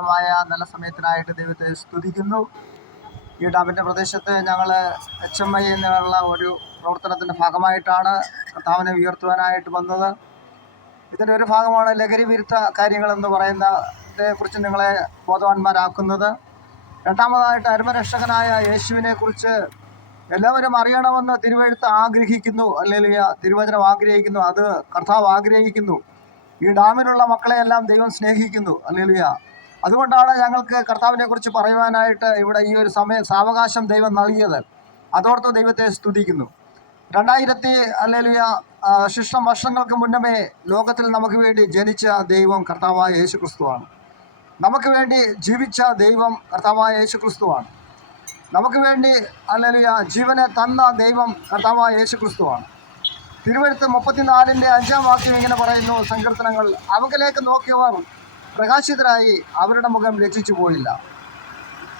മായ നല്ല സമയത്തിനായിട്ട് ദൈവത്തെ സ്തുതിക്കുന്നു. ഈ ഡാമിന്റെ പ്രദേശത്ത് ഞങ്ങൾ എച്ച് എം ഐ എന്നുള്ള ഒരു പ്രവർത്തനത്തിന്റെ ഭാഗമായിട്ടാണ് കർത്താവിനെ ഉയർത്തുവാനായിട്ട് വന്നത്. ഇതിന്റെ ഒരു ഭാഗമാണ് ലഹരി വിരുദ്ധ കാര്യങ്ങളെന്ന് പറയുന്നതിനെ കുറിച്ച് നിങ്ങളെ ബോധവാന്മാരാക്കുന്നത്. രണ്ടാമതായിട്ട് അരുമരക്ഷകനായ യേശുവിനെ കുറിച്ച് എല്ലാവരും അറിയണമെന്ന് തിരുവഴുത്ത് ആഗ്രഹിക്കുന്നു. അല്ലെങ്കിൽ തിരുവചനം ആഗ്രഹിക്കുന്നു. അത് കർത്താവ് ആഗ്രഹിക്കുന്നു. ഈ ഡാമിലുള്ള മക്കളെയെല്ലാം ദൈവം സ്നേഹിക്കുന്നു. അല്ലെങ്കിൽ അതുകൊണ്ടാണ് ഞങ്ങൾക്ക് കർത്താവിനെ കുറിച്ച് പറയുവാനായിട്ട് ഇവിടെ ഈ ഒരു സമയം സാവകാശം ദൈവം നൽകിയത്. അതോർത്ത് ദൈവത്തെ സ്തുതിക്കുന്നു. രണ്ടായിരത്തി അല്ലെങ്കിൽ ശിഷ്ടം വർഷങ്ങൾക്ക് മുന്നമേ ലോകത്തിൽ നമുക്ക് വേണ്ടി ജനിച്ച ദൈവം കർത്താവായ യേശു ക്രിസ്തുവാണ് നമുക്ക് വേണ്ടി ജീവിച്ച ദൈവം കർത്താവായ യേശു ക്രിസ്തുവാണ് നമുക്ക് വേണ്ടി അല്ലെങ്കിൽ ജീവനെ തന്ന ദൈവം കർത്താവായ യേശു ക്രിസ്തുവാണ് തിരുവഴുത്ത് മുപ്പത്തിനാലിന്റെ അഞ്ചാം വാക്യം ഇങ്ങനെ പറയുന്നു സങ്കീർത്തനങ്ങൾ. അവങ്കിലേക്ക് നോക്കിയവർ പ്രകാശിതരായി അവരുടെ മുഖം രക്ഷിച്ചു പോയില്ല.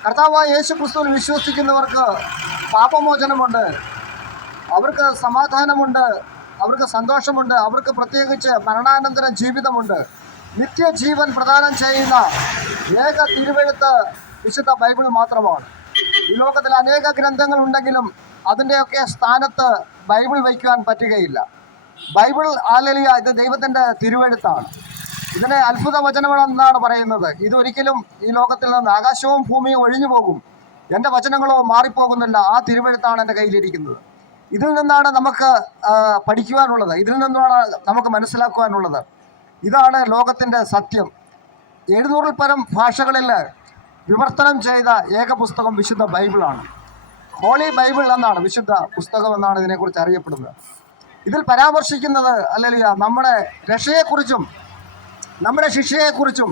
കർത്താവായ യേശു ക്രിസ്തുവിൽ വിശ്വസിക്കുന്നവർക്ക് പാപമോചനമുണ്ട്. അവർക്ക് സമാധാനമുണ്ട്. അവർക്ക് സന്തോഷമുണ്ട്. അവർക്ക് പ്രത്യേകിച്ച് മരണാനന്തര ജീവിതമുണ്ട്. നിത്യജീവൻ പ്രദാനം ചെയ്യുന്ന ഏക തിരുവഴുത്ത് വിശുദ്ധ ബൈബിൾ മാത്രമാണ്. ഈ ലോകത്തിൽ അനേക ഗ്രന്ഥങ്ങൾ ഉണ്ടെങ്കിലും അതിന്റെയൊക്കെ സ്ഥാനത്ത് ബൈബിൾ വയ്ക്കുവാൻ പറ്റുകയില്ല. ബൈബിൾ ആലലിയ ഇത് ദൈവത്തിന്റെ തിരുവഴുത്താണ്. ഇതിനെ അത്ഭുത വചനമെന്നാണ് പറയുന്നത്. ഇതൊരിക്കലും ഈ ലോകത്തിൽ നിന്ന് ആകാശവും ഭൂമിയും ഒഴിഞ്ഞു പോകും. എന്റെ വചനങ്ങളോ മാറിപ്പോകുന്നില്ല. ആ തിരുവഴുത്താണ് എന്റെ കയ്യിലിരിക്കുന്നത്. ഇതിൽ നിന്നാണ് നമുക്ക് പഠിക്കുവാനുള്ളത്. ഇതിൽ നിന്നാണ് നമുക്ക് മനസ്സിലാക്കുവാനുള്ളത്. ഇതാണ് ലോകത്തിന്റെ സത്യം. എഴുന്നൂറിൽ പരം ഭാഷകളിൽ വിവർത്തനം ചെയ്ത ഏക പുസ്തകം വിശുദ്ധ ബൈബിളാണ്. ഹോളി ബൈബിൾ എന്നാണ് വിശുദ്ധ പുസ്തകം എന്നാണ് ഇതിനെക്കുറിച്ച് അറിയപ്പെടുന്നത്. ഇതിൽ പരാമർശിക്കുന്നത് അല്ലെങ്കിൽ നമ്മുടെ രക്ഷയെക്കുറിച്ചും നമ്മുടെ ശിക്ഷയെക്കുറിച്ചും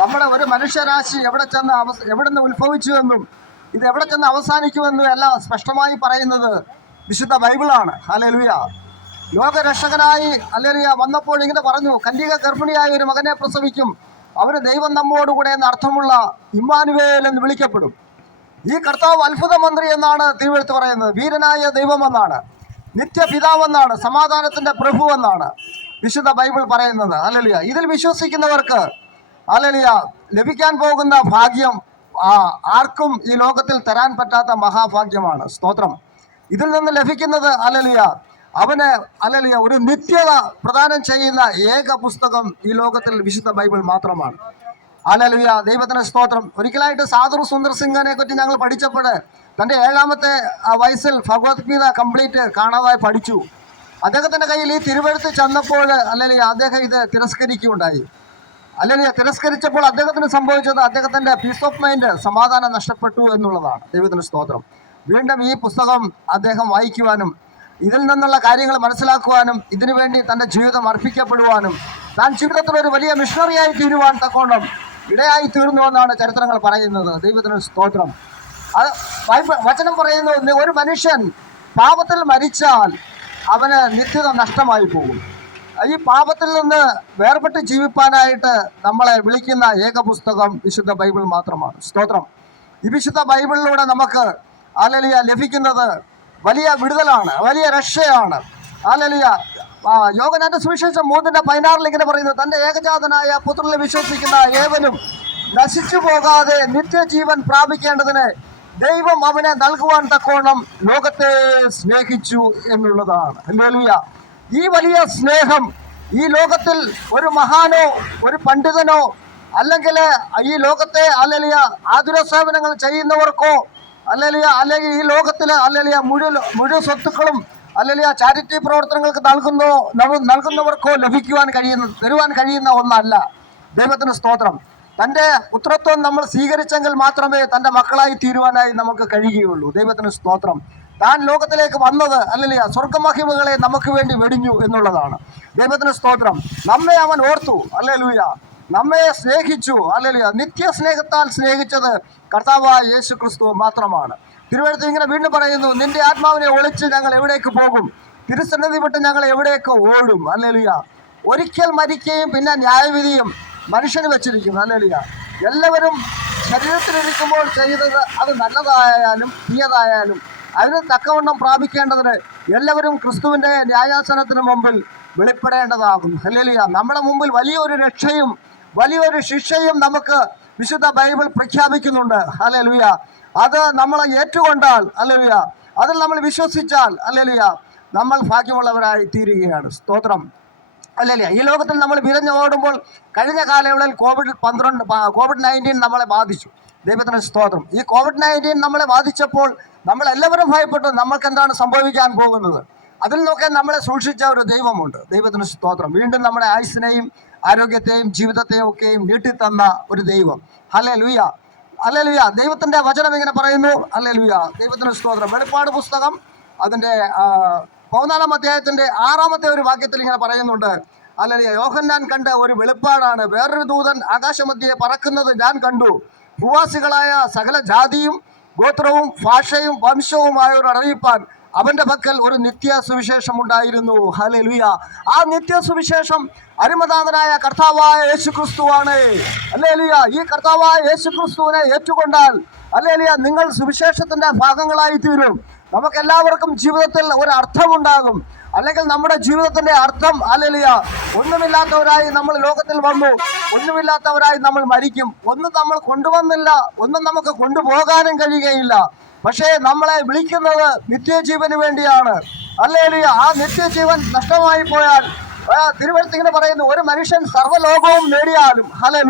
നമ്മുടെ ഒരു മനുഷ്യരാശി എവിടെ ചെന്ന് അവ എവിടെ നിന്ന് ഉത്ഭവിച്ചുവെന്നും ഇത് എവിടെ ചെന്ന് അവസാനിക്കുമെന്നും എല്ലാം സ്പഷ്ടമായി പറയുന്നത് വിശുദ്ധ ബൈബിളാണ്. ഹലലുയ ലോകരക്ഷകനായി അല്ലെലുയ വന്നപ്പോൾ ഇങ്ങനെ പറഞ്ഞു കന്യക ഗർഭിണിയായ ഒരു മകനെ പ്രസവിക്കും. അവർ ദൈവം നമ്മോടുകൂടെ എന്ന അർത്ഥമുള്ള ഇമ്മാനുവേൽ എന്ന് വിളിക്കപ്പെടും. ഈ കർത്താവ് അത്ഭുത മന്ത്രി എന്നാണ് തിരുവെഴുത്ത് പറയുന്നത്. വീരനായ ദൈവമെന്നാണ് നിത്യപിതാവെന്നാണ് സമാധാനത്തിന്റെ പ്രഭു എന്നാണ്. വിശുദ്ധ ബൈബിൾ പറയുന്നത് അല്ലലിയ ഇതിൽ വിശ്വസിക്കുന്നവർക്ക് അല്ലലിയ ലഭിക്കാൻ പോകുന്ന ഭാഗ്യം ആർക്കും ഈ ലോകത്തിൽ തരാൻ പറ്റാത്ത മഹാഭാഗ്യമാണ്. സ്തോത്രം. ഇതിൽ നിന്ന് ലഭിക്കുന്നത് അല്ലലിയ അവന് അല്ലലിയ ഒരു നിത്യത പ്രദാനം ചെയ്യുന്ന ഏക പുസ്തകം ഈ ലോകത്തിൽ വിശുദ്ധ ബൈബിൾ മാത്രമാണ്. അലലുയ ദൈവത്തിന് സ്തോത്രം. ഒരിക്കലായിട്ട് സാധു സുന്ദർ സിംഗിനെ പറ്റി ഞങ്ങൾ പഠിച്ചപ്പോൾ തന്റെ ഏഴാമത്തെ വയസ്സിൽ ഭഗവത്ഗീത കംപ്ലീറ്റ് കാണാതായി പഠിച്ചു. അദ്ദേഹത്തിന്റെ കയ്യിൽ ഈ തിരുവഴുത്ത് ചെന്നപ്പോൾ അല്ലെങ്കിൽ അദ്ദേഹം ഇത് തിരസ്കരിക്കുകയുണ്ടായി. അല്ലെങ്കിൽ തിരസ്കരിച്ചപ്പോൾ അദ്ദേഹത്തിന് സംഭവിച്ചത് അദ്ദേഹത്തിന്റെ പീസ് ഓഫ് മൈൻഡ് സമാധാനം നഷ്ടപ്പെട്ടു എന്നുള്ളതാണ്. ദൈവത്തിന്റെ സ്തോത്രം. വീണ്ടും ഈ പുസ്തകം അദ്ദേഹം വായിക്കുവാനും ഇതിൽ നിന്നുള്ള കാര്യങ്ങൾ മനസ്സിലാക്കുവാനും ഇതിനു വേണ്ടി തന്റെ ജീവിതം അർപ്പിക്കപ്പെടുവാനും താൻ ജീവിതത്തിൽ ഒരു വലിയ മിഷണറിയായി തീരുവാൻ തക്കോണം ഇടയായി തീർന്നു എന്നാണ് ചരിത്രങ്ങൾ പറയുന്നത്. ദൈവത്തിന് സ്തോത്രം. അത് വചനം പറയുന്നു ഒരു മനുഷ്യൻ പാപത്തിൽ മരിച്ചാൽ അവന് നിത്യത നഷ്ടമായി പോകും. ഈ പാപത്തിൽ നിന്ന് വേർപെട്ട് ജീവിപ്പാനായിട്ട് നമ്മളെ വിളിക്കുന്ന ഏക പുസ്തകം വിശുദ്ധ ബൈബിൾ മാത്രമാണ്. സ്തോത്രം. ഈ വിശുദ്ധ ബൈബിളിലൂടെ നമുക്ക് ആലലിയ ലഭിക്കുന്നത് വലിയ വിടുതലാണ് വലിയ രക്ഷയാണ്. ആലലിയ യോഗനാന്റെ സുവിശേഷം മൂന്നിന്റെ പതിനാറിൽ ഇങ്ങനെ പറയുന്നത് തന്റെ ഏകജാതനായ പുത്രനെ വിശ്വസിക്കുന്ന ഏവനും നശിച്ചു പോകാതെ നിത്യജീവൻ പ്രാപിക്കേണ്ടതിന് ദൈവം അവനെ നൽകുവാൻ തക്കോണം ലോകത്തെ സ്നേഹിച്ചു എന്നുള്ളതാണ്. ഈ വലിയ സ്നേഹം ഈ ലോകത്തിൽ ഒരു മഹാനോ ഒരു പണ്ഡിതനോ അല്ലെങ്കിൽ ഈ ലോകത്തെ അല്ലെങ്കിൽ ആതുര സേവനങ്ങൾ ചെയ്യുന്നവർക്കോ അല്ലെങ്കിൽ അല്ലെങ്കിൽ ഈ ലോകത്തിലെ അല്ലെങ്കിൽ മുഴുവൻ മുഴുവൻ സ്വത്തുക്കളും അല്ലെങ്കിൽ ആ ചാരിറ്റി പ്രവർത്തനങ്ങൾക്ക് നൽകുന്നോ നൽകുന്നവർക്കോ ലഭിക്കുവാൻ കഴിയുന്ന തരുവാൻ കഴിയുന്ന ഒന്നല്ല. ദൈവത്തിന് സ്തോത്രം. തന്റെ പുത്രത്വം നമ്മൾ സ്വീകരിച്ചെങ്കിൽ മാത്രമേ തന്റെ മക്കളായി തീരുവാനായി നമുക്ക് കഴിയുകയുള്ളൂ. ദൈവത്തിന് സ്തോത്രം. താൻ ലോകത്തിലേക്ക് വന്നത് അല്ലെങ്കിൽ സ്വർഗമഹിമകളെ നമുക്ക് വേണ്ടി വെടിഞ്ഞു എന്നുള്ളതാണ്. ദൈവത്തിന് സ്തോത്രം. നമ്മെ അവൻ ഓർത്തു. അല്ലേ ലൂയ നമ്മെ സ്നേഹിച്ചു. അല്ലെ നിത്യ സ്നേഹത്താൽ സ്നേഹിച്ചത് കർത്താവായ യേശു ക്രിസ്തു മാത്രമാണ്. തിരുവനന്തപുരത്ത് ഇങ്ങനെ വീണ്ടും പറയുന്നു നിന്റെ ആത്മാവിനെ ഒളിച്ച് ഞങ്ങൾ എവിടേക്ക് പോകും? തിരുസന്നിധി വിട്ട് ഞങ്ങൾ എവിടേക്ക് ഓടും? അല്ലേലുയ ഒരിക്കൽ മരിക്കുകയും പിന്നെ ന്യായവിധിയും മനുഷ്യന് വെച്ചിരിക്കുന്നു അല്ലേലുയ എല്ലാവരും ശരീരത്തിലിരിക്കുമ്പോൾ ചെയ്തത് അത് നല്ലതായാലും തീയതായാലും അതിന് തക്കവണ്ണം പ്രാപിക്കേണ്ടതിന് എല്ലാവരും ക്രിസ്തുവിന്റെ ന്യായാസനത്തിന് മുമ്പിൽ വെളിപ്പെടേണ്ടതാകും ഹല്ലേലൂയ. നമ്മുടെ മുമ്പിൽ വലിയൊരു രക്ഷയും വലിയൊരു ശിക്ഷയും നമുക്ക് വിശുദ്ധ ബൈബിൾ പ്രഖ്യാപിക്കുന്നുണ്ട്. ഹല്ലേലൂയ. അത് നമ്മൾ ഏറ്റുകൊണ്ടാൽ ഹല്ലേലൂയ. അതിൽ നമ്മൾ വിശ്വസിച്ചാൽ ഹല്ലേലൂയ നമ്മൾ ഭാഗ്യമുള്ളവരായി തീരുകയാണ്. സ്തോത്രം. അല്ലല്ല ഈ ലോകത്തിൽ നമ്മൾ വിരഞ്ഞോടുമ്പോൾ കഴിഞ്ഞ കാലയളവിൽ കോവിഡ് പന്ത്രണ്ട് കോവിഡ് നയന്റീൻ നമ്മളെ ബാധിച്ചു. ദൈവത്തിന് സ്തോത്രം. ഈ കോവിഡ് നയന്റീൻ നമ്മളെ ബാധിച്ചപ്പോൾ നമ്മളെല്ലാവരും ഭയപ്പെട്ടു. നമ്മൾക്ക് എന്താണ് സംഭവിക്കാൻ പോകുന്നത്? അതിൽ നിന്നൊക്കെ നമ്മളെ സൂക്ഷിച്ച ഒരു ദൈവമുണ്ട്. ദൈവത്തിന് സ്തോത്രം. വീണ്ടും നമ്മുടെ ആയുസിനെയും ആരോഗ്യത്തെയും ജീവിതത്തെയും ഒക്കെയും നീട്ടിത്തന്ന ഒരു ദൈവം. ഹലേ ലുയ അല്ലേ ലുയ ദൈവത്തിന്റെ വചനം ഇങ്ങനെ പറയുന്നു? അല്ലേ ലുയ ദൈവത്തിന് സ്തോത്രം. വെളിപ്പാട് പുസ്തകം അതിന്റെ ആ, പതിനാലാം അധ്യായത്തിന്റെ ആറാമത്തെ ഒരു വാക്യത്തിൽ ഇങ്ങനെ പറയുന്നുണ്ട്. അല്ലെങ്കിൽ യോഹന്നാൻ കണ്ട ഒരു വെളിപ്പാടാണ്. വേറൊരു ദൂതൻ ആകാശമധ്യയെ പറക്കുന്നത് ഞാൻ കണ്ടു. ഭൂവാസികളായ സകല ജാതിയും ഗോത്രവും ഭാഷയും വംശവുമായ ഒരു അറിയിപ്പാൻ അവന്റെ പക്കൽ ഒരു നിത്യ സുവിശേഷം ഉണ്ടായിരുന്നു. ഹലലുയ ആ നിത്യ സുവിശേഷം അരുമതാമനായ കർത്താവായ യേശു ക്രിസ്തുവാണ് അല്ലേ ലുയ ഈ കർത്താവായ യേശു ക്രിസ്തുവിനെ ഏറ്റുകൊണ്ടാൽ അല്ലേ ലുയ നിങ്ങൾ സുവിശേഷത്തിന്റെ ഭാഗങ്ങളായി തീരും നമുക്ക് എല്ലാവർക്കും ജീവിതത്തിൽ ഒരു അർത്ഥമുണ്ടാകും അല്ലെങ്കിൽ നമ്മുടെ ജീവിതത്തിന്റെ അർത്ഥം അലലിയ ഒന്നുമില്ലാത്തവരായി നമ്മൾ ലോകത്തിൽ വന്നു ഒന്നുമില്ലാത്തവരായി നമ്മൾ മരിക്കും. ഒന്നും നമ്മൾ കൊണ്ടുവന്നില്ല ഒന്നും നമുക്ക് കൊണ്ടുപോകാനും കഴിയുകയില്ല. പക്ഷേ നമ്മളെ വിളിക്കുന്നത് നിത്യജീവന് വേണ്ടിയാണ്. അല്ലേലിയ ആ നിത്യജീവൻ നഷ്ടമായി പോയാൽ തിരുവനന്തപുരത്തിങ്ങനെ പറയുന്നു ഒരു മനുഷ്യൻ സർവലോകവും നേടിയാലും ഹലേ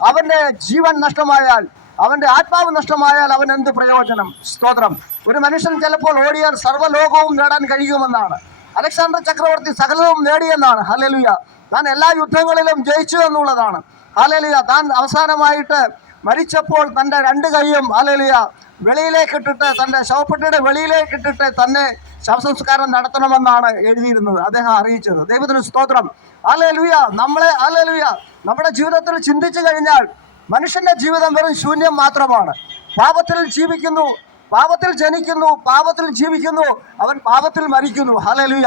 അവന്റെ ജീവൻ നഷ്ടമായാൽ അവന്റെ ആത്മാവ് നഷ്ടമായാൽ അവൻ എന്ത് പ്രയോജനം? സ്തോത്രം. ഒരു മനുഷ്യൻ ചിലപ്പോൾ ഓടിയാൽ സർവലോകവും നേടാൻ കഴിയുമെന്നാണ്. അലക്സാണ്ടർ ചക്രവർത്തി സകലവും നേടിയെന്നാണ്. ഹലലുയ താൻ എല്ലാ യുദ്ധങ്ങളിലും ജയിച്ചു എന്നുള്ളതാണ്. ഹലലുയ താൻ അവസാനമായിട്ട് മരിച്ചപ്പോൾ തന്റെ രണ്ട് കൈയും ഹലലുയ വെളിയിലേക്ക് ഇട്ടിട്ട് തന്റെ ശവപ്പെട്ടിയുടെ വെളിയിലേക്ക് ഇട്ടിട്ട് തന്നെ ശവസംസ്കാരം നടത്തണമെന്നാണ് എഴുതിയിരുന്നത്. അദ്ദേഹം അറിയിച്ചത്. ദൈവത്തിന് സ്തോത്രം. അലലുയ നമ്മളെ അലലുയ നമ്മുടെ ജീവിതത്തിൽ ചിന്തിച്ചു കഴിഞ്ഞാൽ മനുഷ്യന്റെ ജീവിതം വെറും ശൂന്യം മാത്രമാണ്. പാപത്തിൽ ജീവിക്കുന്നു പാപത്തിൽ ജനിക്കുന്നു പാപത്തിൽ ജീവിക്കുന്നു അവൻ പാപത്തിൽ മരിക്കുന്നു. ഹലലുയ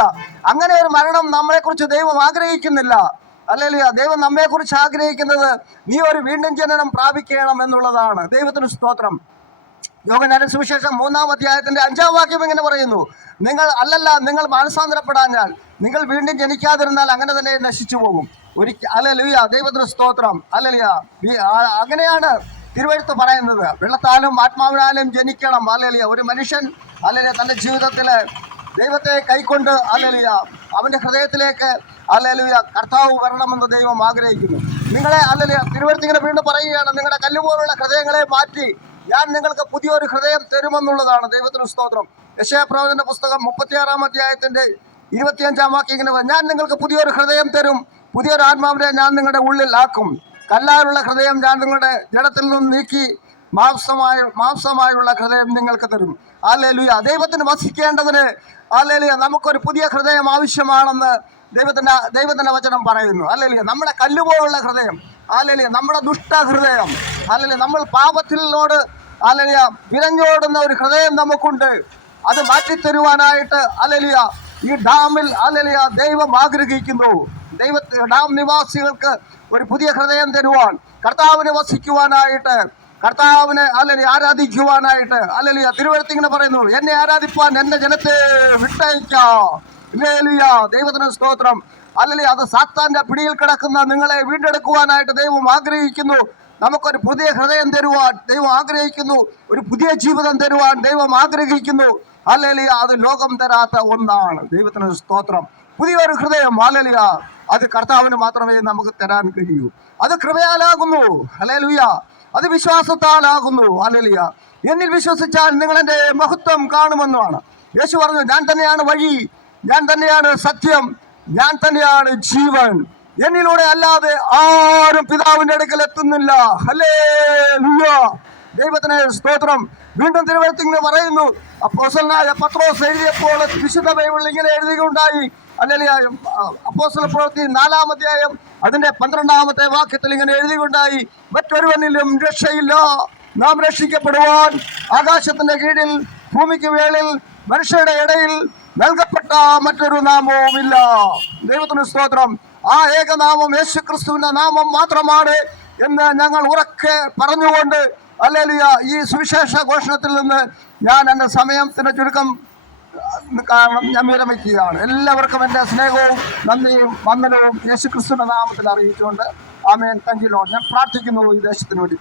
അങ്ങനെ ഒരു മരണം നമ്മളെക്കുറിച്ച് ദൈവം ആഗ്രഹിക്കുന്നില്ല. അല്ലെങ്കിൽ ദൈവം നമ്മെക്കുറിച്ച് ആഗ്രഹിക്കുന്നത് നീ ഒരു വീണ്ടും ജനനം പ്രാപിക്കണം എന്നുള്ളതാണ്. ദൈവത്തിന് സ്തോത്രം. യോഗനാരൻ സുവിശേഷം മൂന്നാം അധ്യായത്തിന്റെ അഞ്ചാം വാക്യം ഇങ്ങനെ പറയുന്നു. നിങ്ങൾ അല്ലല്ല നിങ്ങൾ മാനസാന്തരപ്പെടാഞ്ഞാൽ നിങ്ങൾ വീണ്ടും ജനിക്കാതിരുന്നാൽ അങ്ങനെ തന്നെ നശിച്ചു പോകും ഒരിക്കൽ അല്ലലുയ ദൈവത്തിന് സ്തോത്രം അലലുയ അങ്ങനെയാണ് തിരുവഴുത്ത് പറയുന്നത്. വെള്ളത്താലും ആത്മാവിനാലും ജനിക്കണം അലലിയ ഒരു മനുഷ്യൻ അലലിയ തന്റെ ജീവിതത്തിൽ ദൈവത്തെ കൈക്കൊണ്ട് അലലിയ അവന്റെ ഹൃദയത്തിലേക്ക് അല്ലലിയ കർത്താവ് വരണമെന്ന് ദൈവം ആഗ്രഹിക്കുന്നു. നിങ്ങളെ അലലിയ തിരുവഴുത്ത് ഇങ്ങനെ വീണ്ടും പറയുകയാണ് നിങ്ങളുടെ കല്ലുപോലുള്ള ഹൃദയങ്ങളെ മാറ്റി ഞാൻ നിങ്ങൾക്ക് പുതിയൊരു ഹൃദയം തരുമെന്നുള്ളതാണ് ദൈവത്തിന് സ്തോത്രം. യശയപ്രവചന പുസ്തകം മുപ്പത്തിയാറാം അധ്യായത്തിന്റെ ഇരുപത്തിയഞ്ചാം വാക്യം ഇങ്ങനെ ഞാൻ നിങ്ങൾക്ക് പുതിയൊരു ഹൃദയം തരും പുതിയൊരു ആത്മാവിനെ ഞാൻ നിങ്ങളുടെ ഉള്ളിൽ ആക്കും. കല്ലാറുള്ള ഹൃദയം ഞാൻ നിങ്ങളുടെ ജഡത്തിൽ നിന്നും നീക്കി മാംസമായ മാംസമായുള്ള ഹൃദയം നിങ്ങൾക്ക് തരും. ആലേലുയ ദൈവത്തിന് വസിക്കേണ്ടതിന് ആലേലുയ നമുക്കൊരു പുതിയ ഹൃദയം ആവശ്യമാണെന്ന് ദൈവത്തിന്റെ ദൈവത്തിന്റെ വചനം പറയുന്നു. അല്ലെങ്കിൽ നമ്മുടെ കല്ലുപോലുള്ള ഹൃദയം. അല്ലെങ്കിൽ നമ്മുടെ ദുഷ്ട ഹൃദയം അല്ലെങ്കിൽ നമ്മൾ പാപത്തിനോട് അല്ലെങ്കിൽ വിരഞ്ഞോടുന്ന ഒരു ഹൃദയം നമുക്കുണ്ട്. അത് മാറ്റിത്തരുവാനായിട്ട് അല്ലെങ്കിൽ ഈ ഡാമിൽ അല്ലെങ്കിൽ ദൈവം ആഗ്രഹിക്കുന്നു. ദൈവ ഡാം നിവാസികൾക്ക് ഒരു പുതിയ ഹൃദയം തരുവാൻ കർത്താവിനെ വസിക്കുവാനായിട്ട് കർത്താവിനെ അല്ലെങ്കിൽ ആരാധിക്കുവാനായിട്ട് അല്ലെങ്കിൽ തിരുവഴുത്ത് ഇങ്ങനെ പറയുന്നു എന്നെ ആരാധിപ്പാൻ എന്റെ ജനത്തെ വിട്ടയക്കാം ഹല്ലേലൂയ. ദൈവത്തിന് സ്തോത്രം. അല്ലെങ്കിൽ അത് സാത്താന്റെ പിടിയിൽ കിടക്കുന്ന നിങ്ങളെ വീണ്ടെടുക്കുവാനായിട്ട് ദൈവം ആഗ്രഹിക്കുന്നു. നമുക്കൊരു പുതിയ ഹൃദയം തരുവാൻ ദൈവം ആഗ്രഹിക്കുന്നു. ഒരു പുതിയ ജീവിതം തരുവാൻ ദൈവം ആഗ്രഹിക്കുന്നു. അല്ലെങ്കിൽ അത് ലോകം തരാത്ത ഒന്നാണ്. ദൈവത്തിന് സ്തോത്രം. പുതിയൊരു ഹൃദയം അല്ലലിയ അത് കർത്താവിന് മാത്രമേ നമുക്ക് തരാൻ കഴിയൂ. അത് കൃപയാലാകുന്നു. അല്ലേലുയ അത് വിശ്വാസത്താലാകുന്നു. അല്ലലിയ എന്നിൽ വിശ്വസിച്ചാൽ നിങ്ങൾ എന്റെ മഹത്വം കാണുമെന്നുമാണ്. യേശു പറഞ്ഞു ഞാൻ തന്നെയാണ് വഴി. ഞാൻ തന്നെയാണ് സത്യം. ഞാൻ തന്നെയാണ് ജീവൻ. എന്നിലൂടെ അല്ലാതെ ആരും പിതാവിന്റെ അടുക്കൽ എത്തുന്നില്ല. ഹലേ ദൈവത്തിന് സ്തോത്രം. വീണ്ടും തിരുവനന്തപുരത്ത് ഇങ്ങനെ പറയുന്നു. അപ്പോസലായ പത്രോസ് എഴുതിയപ്പോൾ വിശുദ്ധ ബൈബിളിൽ ഇങ്ങനെ എഴുതിയുണ്ടായി അല്ലെങ്കിൽ അപ്പോസ്തല പ്രവൃത്തി നാലാം അതിന്റെ പന്ത്രണ്ടാമത്തെ വാക്യത്തിൽ ഇങ്ങനെ എഴുതിയുണ്ടായി മറ്റൊരുവനിലും രക്ഷയില്ല. നാം രക്ഷിക്കപ്പെടുവാൻ ആകാശത്തിന്റെ കീഴിൽ ഭൂമിക്ക് മേളിൽ മനുഷ്യരുടെ ഇടയിൽ നൽകപ്പെട്ട മറ്റൊരു നാമവുമില്ല. ദൈവത്തിന് സ്തോത്രം. ആ ഏകനാമം യേശു ക്രിസ്തുവിന്റെ നാമം മാത്രമാണ് എന്ന് ഞങ്ങൾ ഉറക്കെ പറഞ്ഞുകൊണ്ട് അല്ലെ ഈ സുവിശേഷ ഘോഷണത്തിൽ നിന്ന് ഞാൻ എന്റെ സമയത്തിന്റെ ചുരുക്കം കാരണം ഞാൻ വിരമിക്കുകയാണ് എല്ലാവർക്കും എന്റെ സ്നേഹവും നന്ദിയും വന്ദനവും. യേശു ക്രിസ്തുവിന്റെ നാമത്തിൽ അറിയിച്ചുകൊണ്ട് ആമേൻ. Thank you Lord. ഞാൻ പ്രാർത്ഥിക്കുന്നു ഈ ദേശത്തിന് വേണ്ടി.